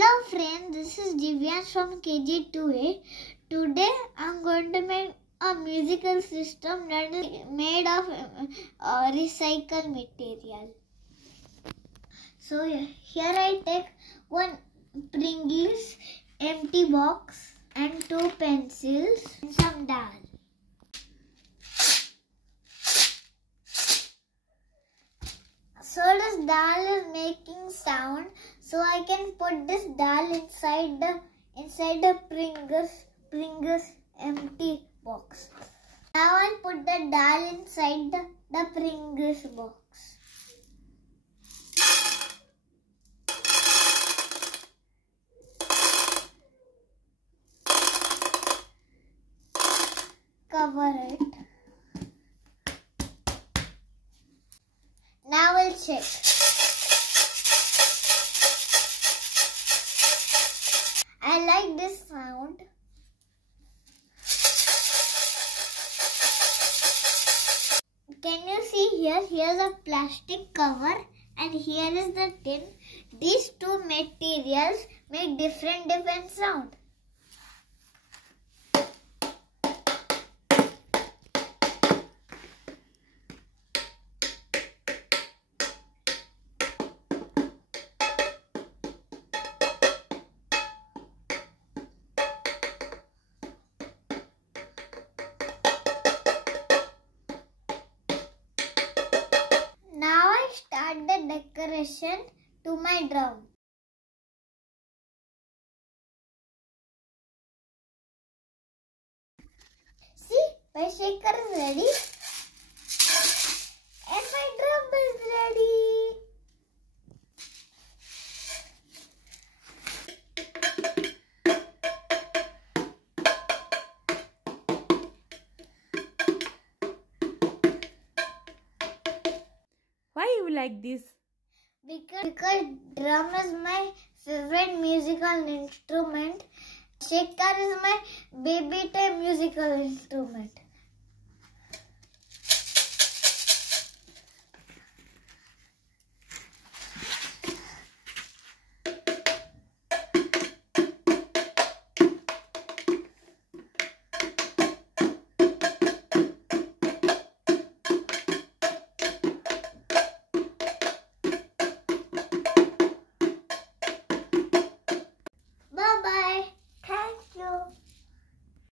Hello friends, this is Divyansh from KG2A. Today I'm going to make a musical system that is made of recycled material. So here I take one Pringles empty box and two pencils and some dal. So this dal is making sound, so I can put this dal inside the Pringles empty box. Now I'll put the dal inside the Pringles box. Cover it. Now we'll check. I like this sound. Can you see here? Here's a plastic cover and here is the tin. These two materials make different sound. Now I start the decoration to my drum. See, my shaker is ready and my drum is ready. Why you like this? Because drum is my favorite musical instrument. Shaker is my baby type musical instrument.